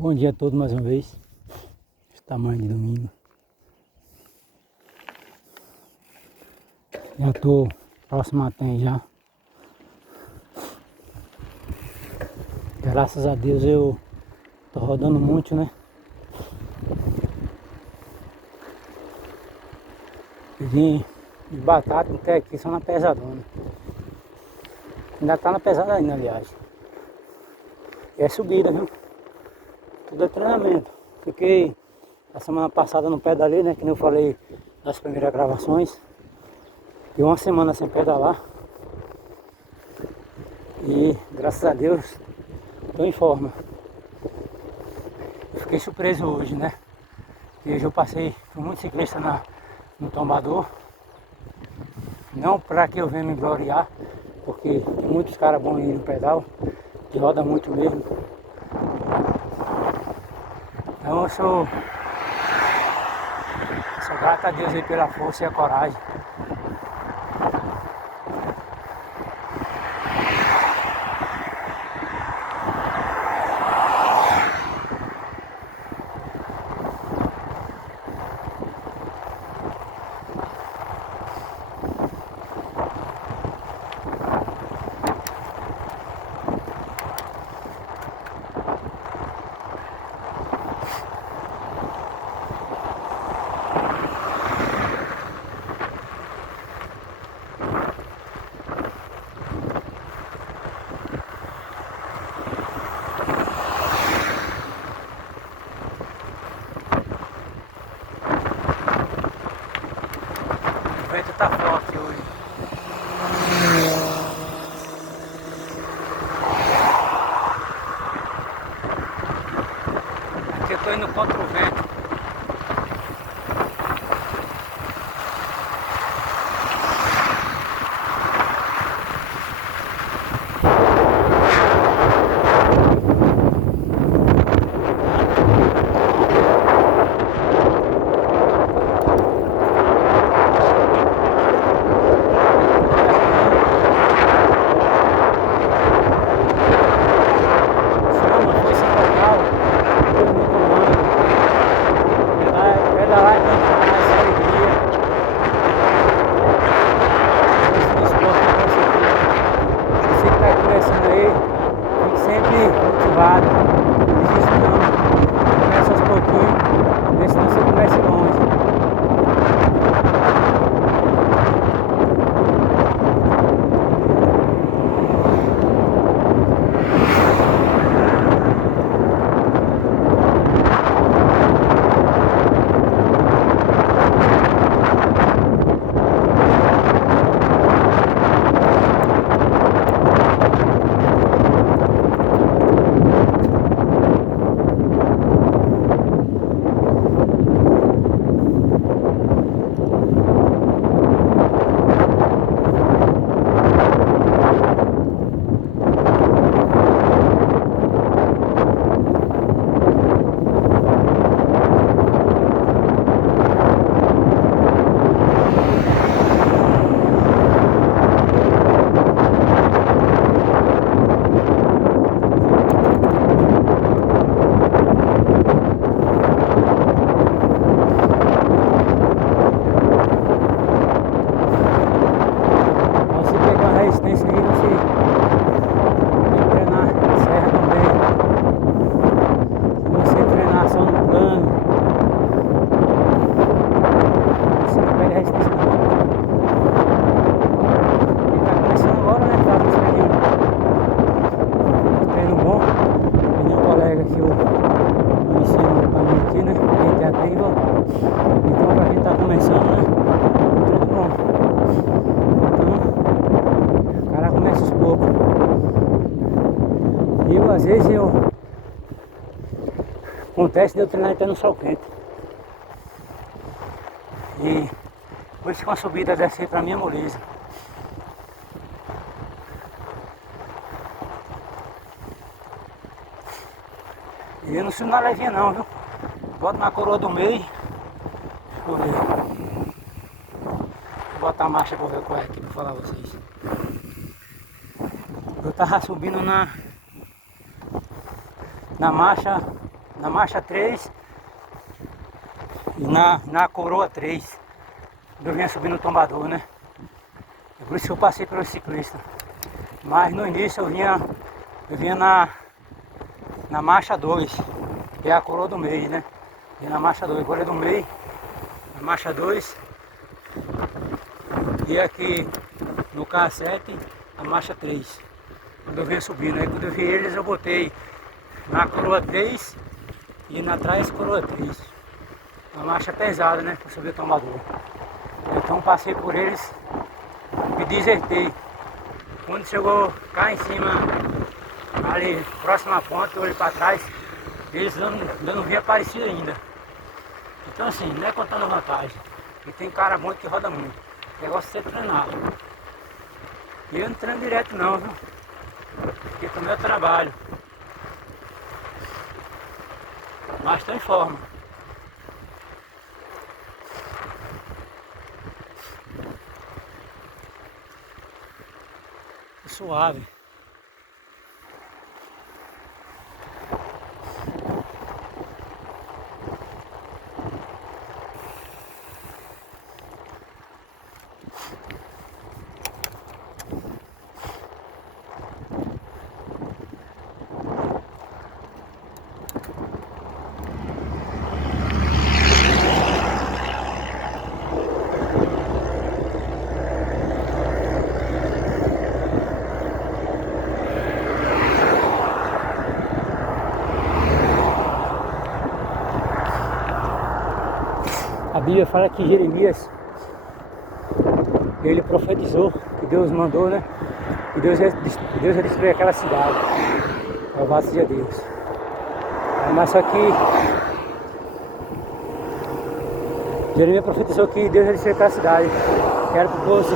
Bom dia a todos mais uma vez. Esse tamanho de domingo. Já estou próximo a tem já. Graças a Deus eu tô rodando muito, né? Vim de batata, até aqui só na pesadona. Ainda tá na pesada ainda, aliás. E é subida, viu? Tudo é treinamento. Fiquei a semana passada no pedalei, né? Que nem eu falei nas primeiras gravações. E uma semana sem pedalar. E graças a Deus estou em forma. Eu fiquei surpreso hoje, né? E hoje eu passei por muitos ciclistas no tombador. Não para que eu venha me gloriar, porque tem muitos caras bons aí no pedal, que roda muito mesmo. Então eu sou grato a Deus aí pela força e a coragem. O vento tá forte hoje. Aqui eu tô indo contra o vento. Chama, foi São Paulo. Todo mundo comando. Pedalar aqui com mais alegria. Esse esporte que você que está começando aí, fique sempre motivado. Não desista não. Começa aos pouquinhos, vê se você comece longe. Você pegar uma resistência aí, você tem que treinar a serra também. Se você treinar só no plano, você não perde a resistência não. Ele tá começando agora, né? Faz uns treino bom. Tem um colega que eu ensino pra mim aqui, né? A gente até em voltar. Então pra gente tá começando, né? Um treino bom. Então, o cara começa aos poucos. E às vezes acontece de eu treinar até no sol quente. E por isso que uma subida dessa aí pra mim é moleza. E eu não sou na levinha não, viu? Boto na coroa do meio. Deixa eu ver. Vou botar a marcha pra ver qual é aqui pra falar a vocês. Eu tava subindo na marcha na marcha 3 e na coroa 3. Eu vinha subindo o tombador, né? É por isso que eu passei pelo ciclista. Mas no início eu vinha na marcha 2, que é a coroa do meio, né? E na marcha 2, agora é do meio, na marcha 2. E aqui no K7, a marcha 3. Quando eu venho subindo, aí quando eu vi eles eu botei na coroa 3 e na trás coroa 3. Uma marcha pesada, né? Para subir o tombador. Então passei por eles e desertei. Quando chegou cá em cima, ali próximo à ponta, eu olhei para trás, eles ainda não vinha aparecido ainda. Então assim, não é contando vantagem. E tem cara muito que roda muito. O negócio é ser treinado. E eu não treino direto não, viu? Porque é o meu trabalho. Mas estou em forma. Suave. A Bíblia fala que Jeremias, ele profetizou, que Deus mandou, né? Que Deus ia destruir aquela cidade. Louvado seja Deus. Mas só que Jeremias profetizou que Deus ia destruir aquela cidade. Que era para o povo se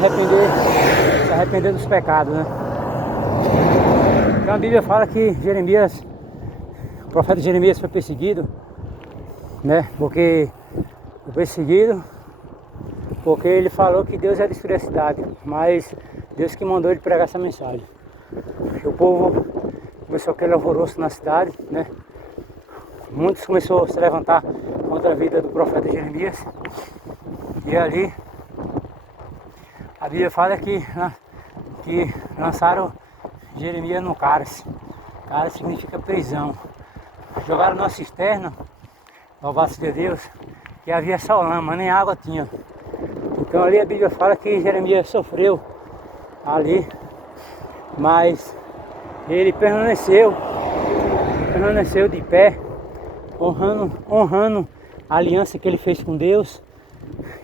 arrepender dos pecados, né? Então a Bíblia fala que Jeremias, o profeta Jeremias foi perseguido, né? Porque ele falou que Deus ia destruir a cidade, mas Deus que mandou ele pregar essa mensagem. E o povo começou aquele alvoroço na cidade, né? Muitos começaram a se levantar contra a vida do profeta Jeremias. E ali a Bíblia fala que lançaram Jeremias no cálice. Cálice significa prisão. Jogaram na cisterna, louvado seja Deus, que havia só lama, nem água tinha. Então ali a Bíblia fala que Jeremias sofreu ali, mas ele permaneceu de pé, honrando a aliança que ele fez com Deus,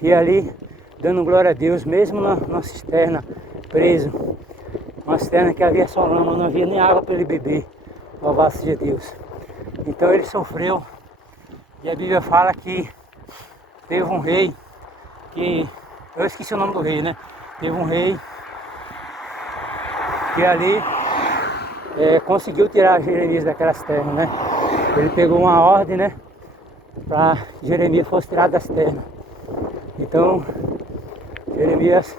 e ali dando glória a Deus, mesmo na cisterna, preso. Uma cisterna que havia só lama, não havia nem água para ele beber, louvado seja Deus. Então ele sofreu, e a Bíblia fala que teve um rei, que eu esqueci o nome do rei, né? Teve um rei que ali conseguiu tirar Jeremias daquela cisterna, né? Ele pegou uma ordem, né? Para Jeremias fosse tirado da cisterna. Então Jeremias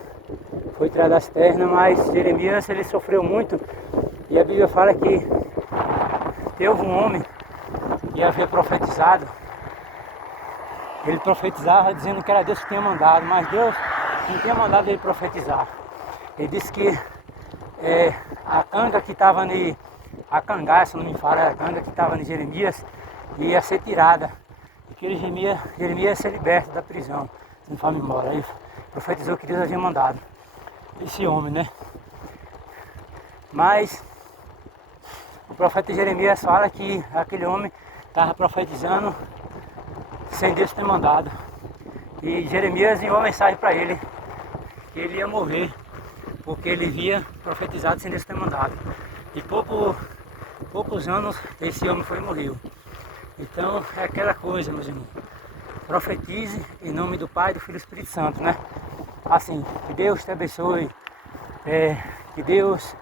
foi tirado da cisterna, mas Jeremias ele sofreu muito. E a Bíblia fala que teve um homem que havia profetizado. Ele profetizava dizendo que era Deus que tinha mandado, mas Deus não tinha mandado ele profetizar. Ele disse que a canga que estava a cangaia, se não me fala, a canga que estava em Jeremias ia ser tirada. E que Jeremias ia ser liberto da prisão, se não fala memória. Aí profetizou que Deus havia mandado esse homem, né? Mas o profeta Jeremias fala que aquele homem estava profetizando sem Deus ter mandado. E Jeremias enviou uma mensagem para ele, que ele ia morrer, porque ele via profetizado sem Deus ter mandado. E poucos anos esse homem foi e morreu. Então é aquela coisa, meus irmãos. Profetize em nome do Pai, do Filho e do Espírito Santo, né? Assim, que Deus te abençoe, que Deus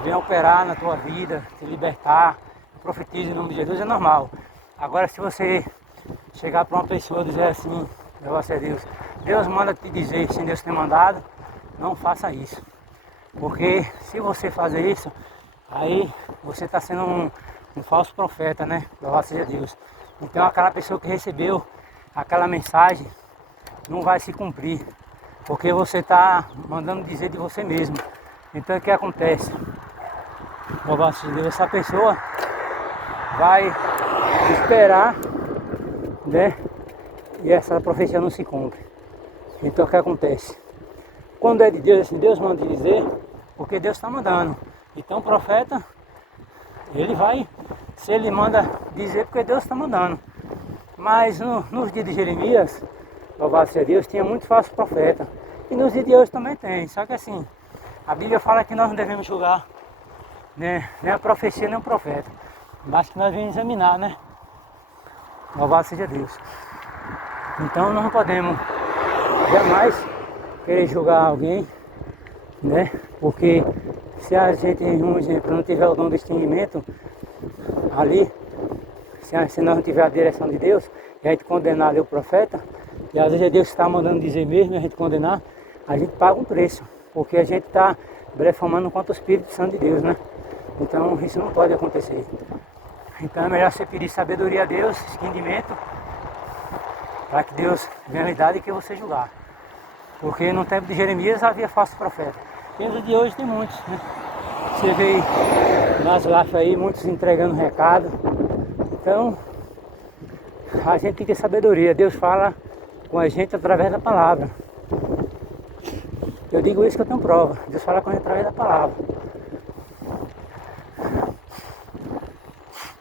venha operar na tua vida, te libertar. Profetize em nome de Jesus, é normal. Agora, se você chegar para uma pessoa e dizer assim, negócio é Deus, Deus manda te dizer, sem Deus ter mandado, não faça isso. Porque se você fazer isso, aí você está sendo um falso profeta, né? Louvado seja Deus. Então aquela pessoa que recebeu aquela mensagem não vai se cumprir, porque você está mandando dizer de você mesmo. Então o que acontece? Louvado seja Deus, essa pessoa vai esperar, né? E essa profecia não se cumpre. Então o que acontece? Quando é de Deus, assim, Deus manda dizer, porque Deus está mandando. Então o profeta, ele vai, se ele manda dizer, porque Deus está mandando. Mas nos dias de Jeremias, louvado seja Deus, tinha muito falso profeta. E nos dias de hoje também tem. Só que assim, a Bíblia fala que nós não devemos julgar, né, nem a profecia nem o profeta. Mas que nós devemos examinar, né? Louvado seja Deus. Então nós não podemos jamais querer julgar alguém, né? Porque se a gente, um exemplo, não tiver o dom do discernimento ali, se nós não tiver a direção de Deus, e a gente condenar ali o profeta, e às vezes Deus está mandando dizer mesmo, e a gente condenar, a gente paga um preço, porque a gente está blasfemando contra o Espírito Santo de Deus, né? Então isso não pode acontecer. Então é melhor você pedir sabedoria a Deus, entendimento, para que Deus venha a idade que você julgar. Porque no tempo de Jeremias havia falsos profetas. E no de hoje tem muitos, né? Você vê nas lives aí, muitos entregando recado. Então, a gente tem que ter sabedoria. Deus fala com a gente através da palavra. Eu digo isso que eu tenho prova. Deus fala com a gente através da palavra.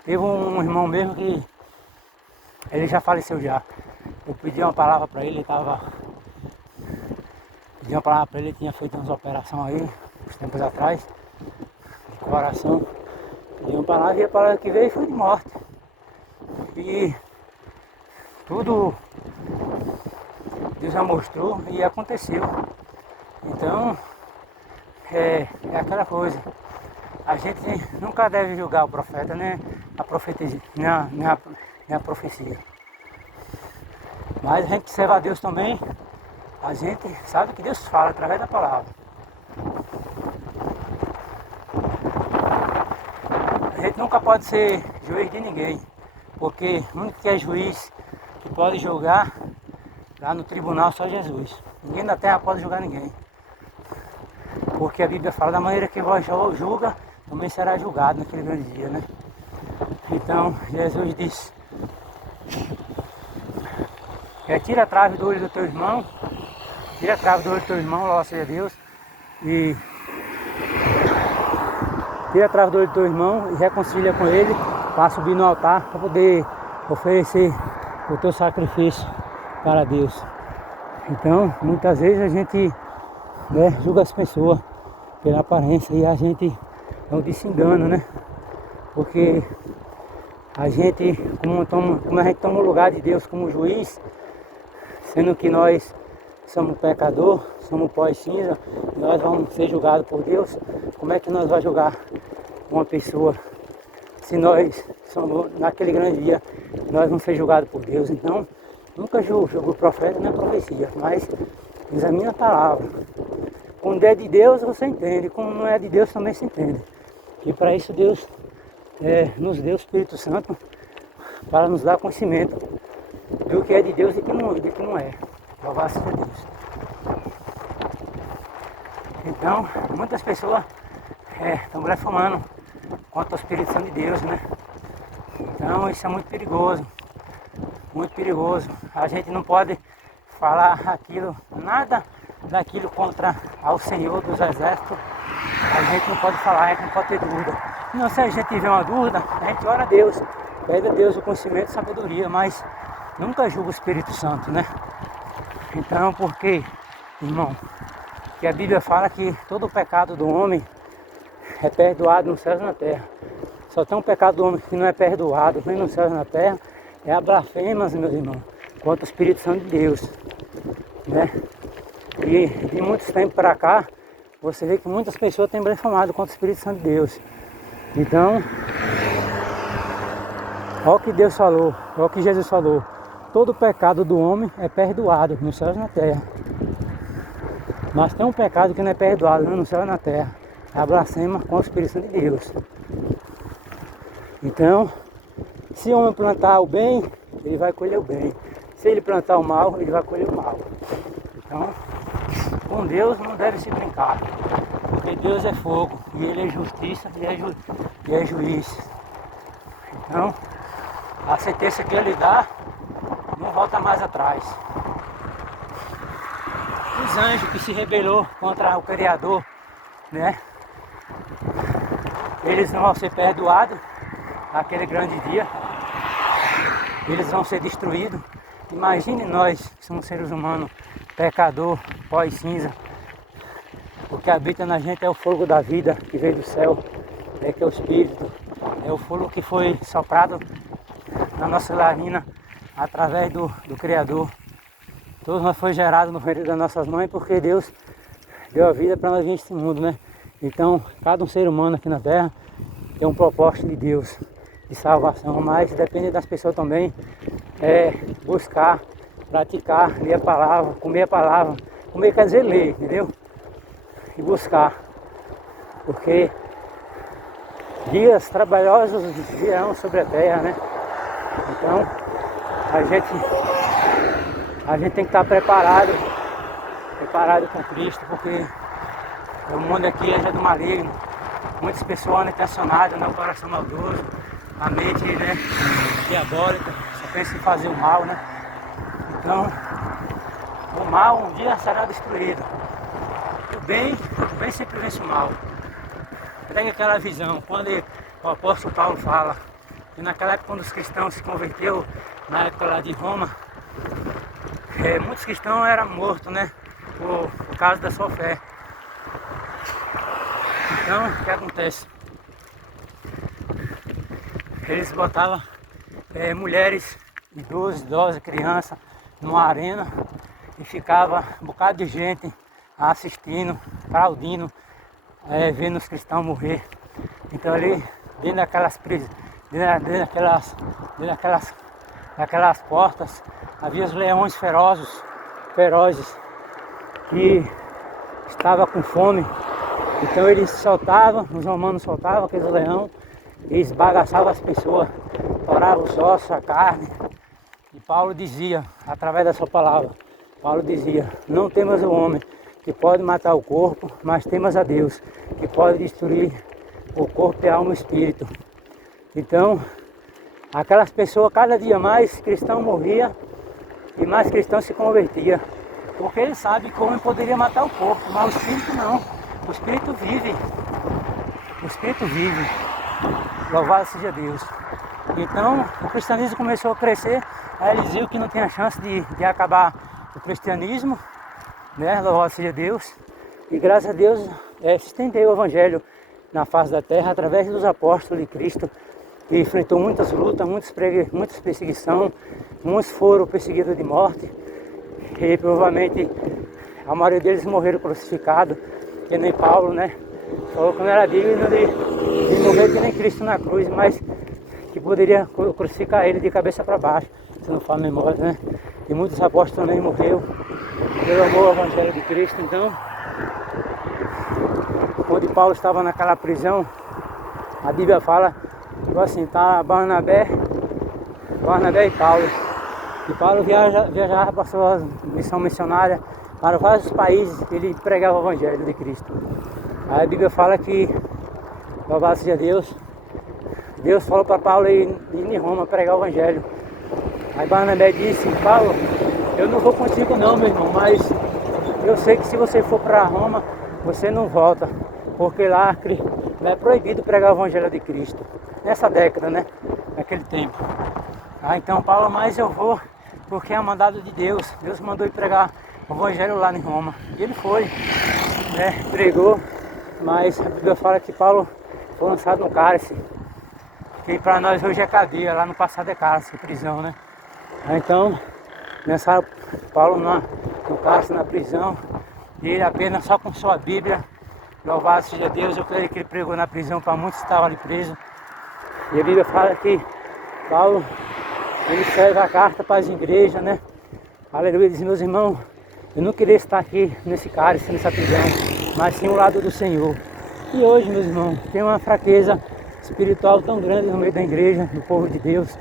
Teve um irmão mesmo que ele já faleceu já. Eu pedi uma palavra para ele, pedi uma palavra para ele, tinha feito umas operações aí, uns tempos atrás, de coração. Pedi uma palavra e a palavra que veio foi de morte. E tudo Deus já mostrou e aconteceu. Então, é aquela coisa. A gente nunca deve julgar o profeta, né? A profecia, nem a profecia. Mas a gente serve a Deus também, a gente sabe que Deus fala através da palavra. A gente nunca pode ser juiz de ninguém, porque o único que é juiz que pode julgar lá no tribunal só Jesus. Ninguém da terra pode julgar ninguém. Porque a Bíblia fala da maneira que vós julga, também será julgado naquele grande dia, né? Então Jesus disse, tira a trave do olho do teu irmão, tira a trave do olho do teu irmão, louvado seja Deus, e tira a trave do olho do teu irmão e reconcilia com ele para subir no altar, para poder oferecer o teu sacrifício para Deus. Então, muitas vezes a gente, né, julga as pessoas pela aparência e a gente é um desengano, né? Porque a gente, como a gente toma o lugar de Deus como juiz, sendo que nós somos pecador, somos pó e cinza, nós vamos ser julgados por Deus. Como é que nós vamos julgar uma pessoa se nós somos, naquele grande dia, nós vamos ser julgados por Deus? Então, nunca julgue o profeta nem a profecia, mas examine a palavra. Quando é de Deus, você entende, quando não é de Deus, também se entende. E para isso Deus nos deu o Espírito Santo para nos dar conhecimento do que é de Deus e do que não é. Louvado seja Deus. Então, muitas pessoas estão blasfemando contra o Espírito Santo de Deus, né? Então isso é muito perigoso. Muito perigoso. A gente não pode falar aquilo, nada daquilo contra ao Senhor dos Exércitos. A gente não pode falar, a gente não pode ter dúvida. Não, se a gente tiver uma dúvida, a gente ora a Deus, pede a Deus o conhecimento e sabedoria, mas nunca julga o Espírito Santo, né? Então, porque, irmão, que a Bíblia fala que todo o pecado do homem é perdoado nos céus e na terra. Só tem um pecado do homem que não é perdoado, nem nos céus e na terra, é a blasfêmia, meus irmãos, contra o Espírito Santo de Deus, né? E de muitos tempos para cá, você vê que muitas pessoas têm blasfemado contra o Espírito Santo de Deus. Então, olha o que Deus falou, olha o que Jesus falou. Todo pecado do homem é perdoado nos céus e na terra. Mas tem um pecado que não é perdoado, não no céu e na terra. É a blasfêmia contra o Espírito Santo de Deus. Então, se o homem plantar o bem, ele vai colher o bem. Se ele plantar o mal, ele vai colher o mal. Então, com Deus não deve se brincar, porque Deus é fogo, e Ele é justiça e é juiz. Então, a sentença que Ele dá, não volta mais atrás. Os anjos que se rebelou contra o Criador, né? Eles não vão ser perdoados naquele grande dia. Eles vão ser destruídos. Imagine nós, que somos seres humanos, pecador, pó e cinza. O que habita na gente é o fogo da vida que veio do céu, que é o Espírito. É o fogo que foi soprado na nossa narina através do Criador. Todos nós fomos gerados no ventre das nossas mães porque Deus deu a vida para nós vir neste mundo, né? Então, cada um ser humano aqui na Terra tem um propósito de Deus, de salvação, mas depende das pessoas também buscar, praticar, ler a palavra. Comer quer dizer ler, entendeu? E buscar, porque dias trabalhosos virão sobre a terra, né? Então, a gente tem que estar preparado com Cristo, porque o mundo aqui é do maligno. Muitas pessoas intencionadas, né? O coração maldoso, a mente, né, diabólica, só pensa em fazer o mal, né? Então, o mal um dia será destruído. O bem sempre vence o mal. Pega aquela visão, quando o apóstolo Paulo fala, que naquela época quando os cristãos se converteu, na época lá de Roma, muitos cristãos eram mortos, né? Por causa da sua fé. Então, o que acontece? Eles botavam mulheres, idosos, crianças, numa arena e ficava um bocado de gente assistindo, aplaudindo, vendo os cristãos morrer. Então ali, dentro daquelas portas, havia os leões ferozes que estavam com fome. Então eles soltavam, os romanos soltavam aqueles leões e esbagaçavam as pessoas, toravam os ossos, a carne. E Paulo dizia, através da sua palavra, Paulo dizia, não temas o homem que pode matar o corpo, mas temas a Deus, que pode destruir o corpo, a alma e o espírito. Então, aquelas pessoas, cada dia mais cristão morria e mais cristão se convertia. Porque ele sabe que o homem poderia matar o corpo, mas o espírito não. O espírito vive. O espírito vive. Louvado seja Deus. Então, o cristianismo começou a crescer. Aí eles viram que não tinha chance de acabar o cristianismo, né? Louvado seja Deus. E graças a Deus se estendeu o evangelho na face da terra através dos apóstolos de Cristo, que enfrentou muitas lutas, muitas perseguições, muitos foram perseguidos de morte, e provavelmente a maioria deles morreram crucificados, que nem Paulo, né? Falou que não era digno de morrer que nem Cristo na cruz, mas que poderia crucificar ele de cabeça para baixo, se não for a memória, né? E muitos apóstolos também morreram pelo amor ao evangelho de Cristo. Então, quando Paulo estava naquela prisão, a Bíblia fala assim, tá Barnabé e Paulo. E Paulo viajava para sua missão missionária para vários países, ele pregava o evangelho de Cristo. Aí a Bíblia fala que, louvado seja Deus, Deus falou para Paulo ir em Roma pregar o evangelho. Aí Barnabé disse, Paulo, eu não vou contigo não, meu irmão, mas eu sei que se você for para Roma, você não volta, porque lá é proibido pregar o evangelho de Cristo. Nessa década, né? Naquele tempo. Então Paulo, mas eu vou, porque é mandado de Deus. Deus mandou ir pregar o evangelho lá em Roma. E ele foi, né? Pregou, mas a Bíblia fala que Paulo foi lançado no cárcere. Que para nós hoje é cadeia, lá no passado é cárcere, prisão, né? Então, lançaram Paulo no cárcere, na prisão. E ele apenas só com sua Bíblia. Louvado seja Deus, eu creio que ele pregou na prisão para muitos que estavam ali presos. E a Bíblia fala que Paulo, ele escreve a carta para as igrejas, né? Aleluia, diz, meus irmãos, eu não queria estar aqui nesse cálice, nessa prisão, mas sim ao lado do Senhor. E hoje, meus irmãos, tem uma fraqueza espiritual tão grande no meio da igreja, do povo de Deus,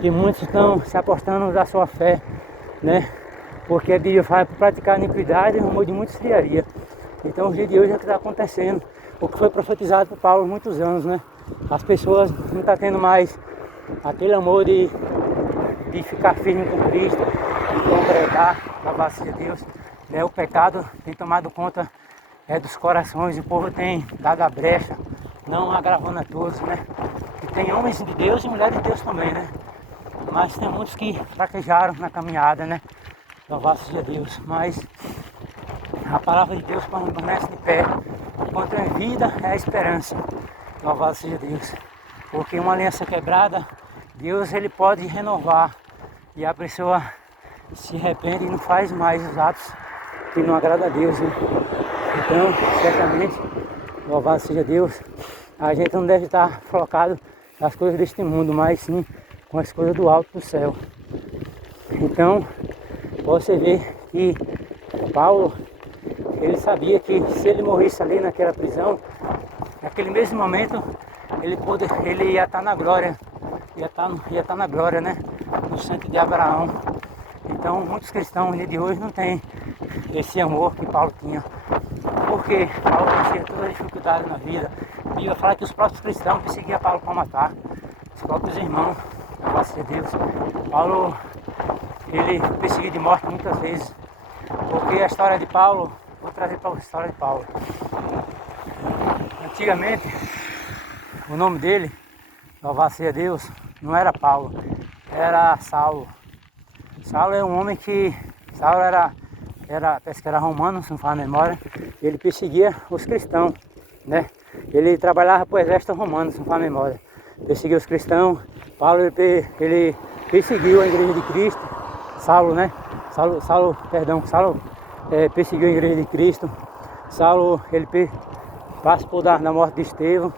que muitos estão se apostando da sua fé, né? Porque a Bíblia fala para praticar a iniquidade, o amor de muitos criaria. Então, os dias de hoje é o que está acontecendo, o que foi profetizado por Paulo há muitos anos, né? As pessoas não estão tendo mais aquele amor de ficar firme com Cristo, de congregar, louvado seja Deus, né? O pecado tem tomado conta dos corações, o povo tem dado a brecha, não agravando a todos, né? E tem homens de Deus e mulheres de Deus também, né? Mas tem muitos que fraquejaram na caminhada, né? Louvado seja Deus, mas a palavra de Deus permanece de pé, enquanto é vida é a esperança. Louvado seja Deus, porque uma aliança quebrada, Deus ele pode renovar, e a pessoa se arrepende e não faz mais os atos que não agrada a Deus, né? Então, certamente, louvado seja Deus, a gente não deve estar focado nas coisas deste mundo, mas sim com as coisas do alto do céu. Então, você vê que Paulo, ele sabia que se ele morresse ali naquela prisão, naquele mesmo momento, ele ia estar na glória, ia estar na glória, né? No centro de Abraão. Então, muitos cristãos de hoje não têm esse amor que Paulo tinha, porque Paulo tinha toda a dificuldade na vida. A Bíblia fala que os próprios cristãos perseguiam Paulo para matar, os próprios irmãos, graças a Deus. Paulo, ele perseguiu de morte muitas vezes, porque a história de Paulo, vou trazer para a história de Paulo. Antigamente, o nome dele, louvado seja Deus, não era Paulo, era Saulo. Saulo é um homem que, Saulo parece que era romano, se não fala a memória, ele perseguia os cristãos, né? Ele trabalhava para o exército romano, se não fala a memória, perseguia os cristãos. Paulo, ele perseguiu a igreja de Cristo, Saulo, né? Saulo perseguiu a igreja de Cristo. Saulo, ele participou da morte de Estevão,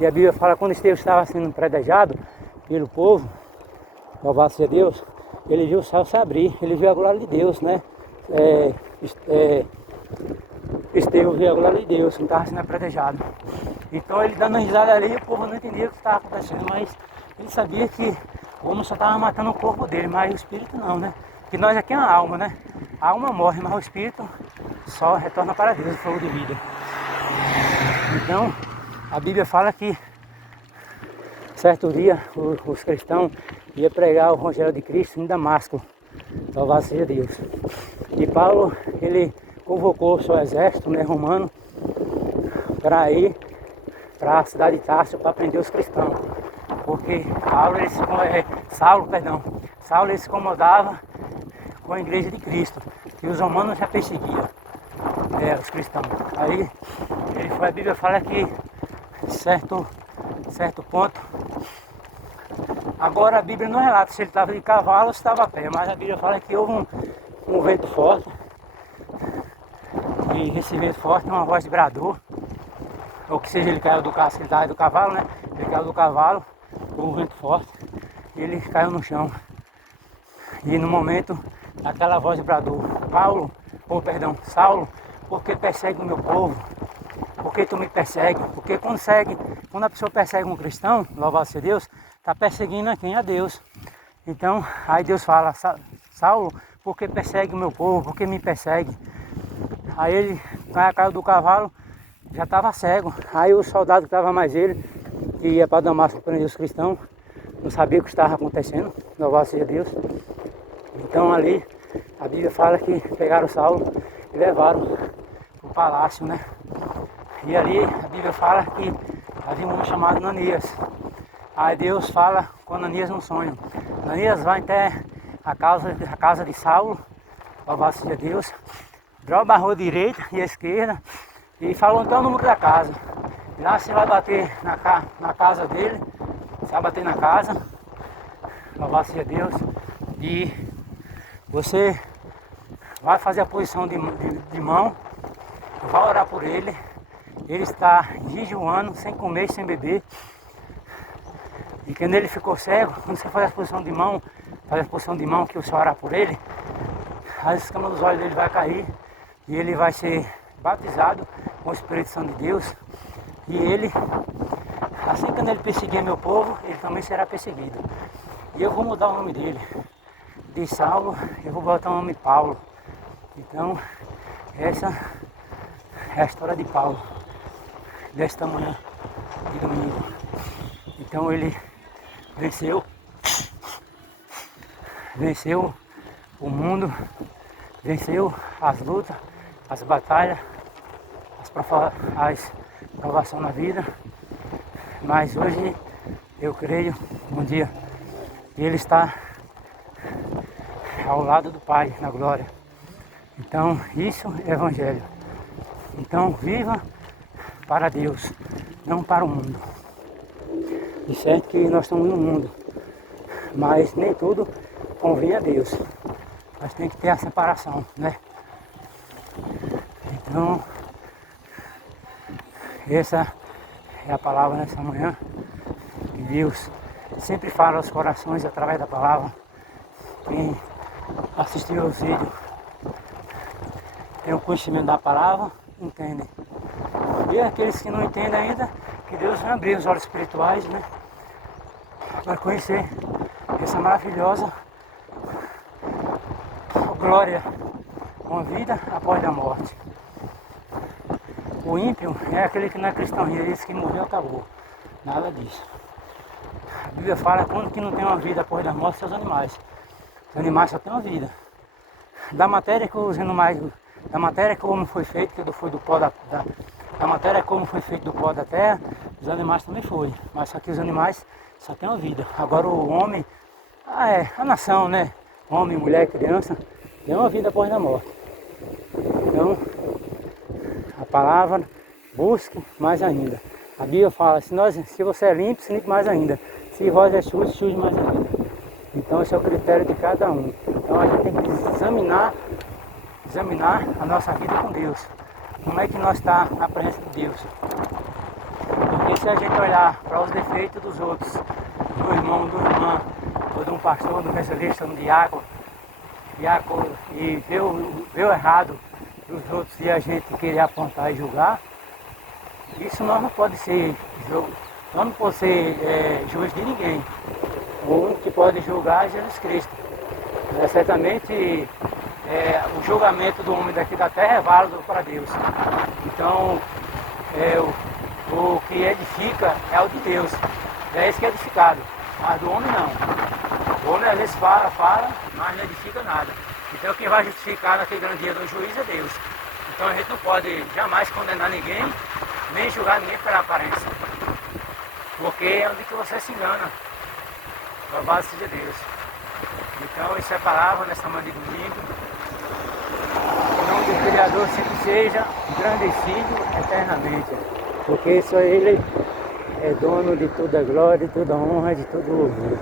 e a Bíblia fala que quando Estevão estava sendo predejado pelo povo, louvado seja Deus, ele viu o céu se abrir, ele viu a glória de Deus, né? Estevão viu a glória de Deus, que estava sendo apredejado. Então ele dando risada ali, o povo não entendia o que estava acontecendo, mas ele sabia que o homem só estava matando o corpo dele, mas o espírito não, né? Que nós aqui é uma alma, né? A alma morre, mas o espírito só retorna para Deus, o fogo de vida. Então, a Bíblia fala que certo dia os cristãos iam pregar o Evangelho de Cristo em Damasco, louvado seja Deus. E Paulo, ele convocou o seu exército, né, romano, para ir para a cidade de Tarso para prender os cristãos. Porque Saulo ele se incomodava com a igreja de Cristo, e os romanos já perseguiam os cristãos. Aí a Bíblia fala que certo ponto, agora a Bíblia não relata se ele estava de cavalo ou se estava a pé, mas a Bíblia fala que houve um vento forte, e esse vento forte, uma voz de brador, ou que seja, ele caiu do carro, ele estava do cavalo, né? Ele caiu do cavalo, houve um vento forte, e ele caiu no chão. E no momento, aquela voz de brador, Saulo, por que persegue o meu povo? Por que tu me persegue? Porque quando a pessoa persegue um cristão, louvado seja Deus, está perseguindo a quem? A Deus. Então, aí Deus fala, Saulo, por que persegue o meu povo? Por que me persegue? Aí ele caiu do cavalo, já estava cego. Aí o soldado que estava mais ele, que ia para Damasco prender os cristãos, não sabia o que estava acontecendo, louvado seja Deus. Então ali, a Bíblia fala que pegaram Saulo e levaram para o palácio, né? E ali a Bíblia fala que havia um homem chamado Ananias. Aí Deus fala com Ananias num sonho. Ananias vai até a casa de Saulo, louvado seja Deus, dobra a rua direita e a esquerda e falou então o número da casa. Lá você vai bater na casa dele, você vai bater na casa, louvado seja Deus, e você vai fazer a posição de mão, vai orar por ele. Ele está jejuando, sem comer e sem beber. E quando ele ficou cego, quando você faz a posição de mão, que você orar por ele, as escamas dos olhos dele vai cair e ele vai ser batizado com o Espírito Santo de Deus. E ele, Assim quando ele perseguir meu povo, ele também será perseguido. E eu vou mudar o nome dele. De Saulo, eu vou botar o nome Paulo. Então, essa é a história de Paulo, desta manhã de domingo. Então ele venceu o mundo, venceu as lutas, as batalhas, as provações na vida. Mas hoje eu creio, um dia, que ele está ao lado do Pai, na glória. Então isso é Evangelho. Então viva para Deus, não para o mundo. E certo que nós estamos no mundo, mas nem tudo convém a Deus. Mas tem que ter a separação, né? Então, essa é a palavra nessa manhã. Que Deus sempre fala aos corações através da palavra. Quem assistiu aos vídeos tem o conhecimento da palavra, entende. E aqueles que não entendem ainda, que Deus vai abrir os olhos espirituais, né? Para conhecer essa maravilhosa glória, uma vida após a morte. O ímpio é aquele que não é cristão, e é esse que morreu, acabou. Nada disso. A Bíblia fala que não tem uma vida após a morte são os animais. Os animais só têm uma vida. Da matéria que os animais, da matéria que o homem foi feito, que foi do pó da matéria como foi feito do pó da terra, os animais também foram. Mas só que os animais só têm uma vida. Agora o homem, a nação, né? Homem, mulher, criança, tem uma vida após a morte. Então, a palavra, busque mais ainda. A Bíblia fala, se você é limpo, se limpe mais ainda. Se vós é sujo, suje mais ainda. Então esse é o critério de cada um. Então a gente tem que examinar a nossa vida com Deus. Como é que nós estamos na presença de Deus? Porque se a gente olhar para os defeitos dos outros, do irmão, do irmã, ou de um pastor, do evangelista, um diácono, e ver o errado dos outros e a gente querer apontar e julgar, isso nós não pode ser juiz de ninguém. O único que pode julgar é Jesus Cristo. Certamente o julgamento do homem daqui da terra é válido para Deus. Então, o que edifica é o de Deus. É esse que é edificado. Mas do homem não. O homem às vezes fala, mas não edifica nada. Então quem vai justificar naquele grande dia do juiz é Deus. Então a gente não pode jamais condenar ninguém, nem julgar ninguém pela aparência. Porque é onde que você se engana. Louvado seja Deus. Então isso é a palavra nessa manhã de domingo. O nome do Criador sempre seja engrandecido eternamente. Porque só Ele é dono de toda a glória, de toda a honra, de todo o louvor.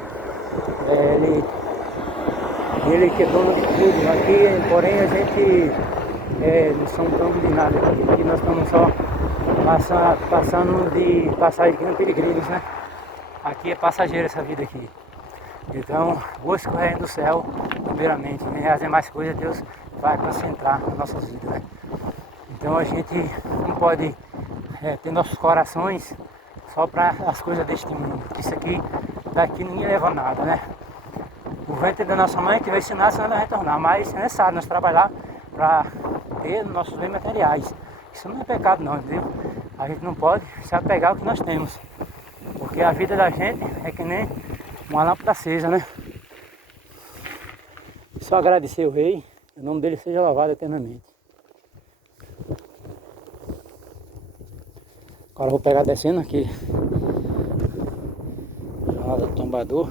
Ele que é dono de tudo. Aqui, porém, a gente não somos donos de nada. Aqui nós estamos só passando de passagem que não peregrinos, né? Aqui é passageiro essa vida aqui. Então, busca o reino do céu, primeiramente, né? As demais coisas Deus vai concentrar nas nossas vidas, né? Então a gente não pode ter nossos corações só para as coisas deste mundo. Isso aqui, daqui ninguém leva nada, né? O ventre da nossa mãe que vai ensinar, senão vai retornar. Mas é necessário nós trabalhar para ter nossos bens materiais. Isso não é pecado não, entendeu? A gente não pode se apegar ao que nós temos. Porque a vida da gente é que nem uma lâmpada acesa, né? Só agradecer o Rei, o nome dele seja louvado eternamente. Agora eu vou pegar descendo aqui. Chamada Tombador.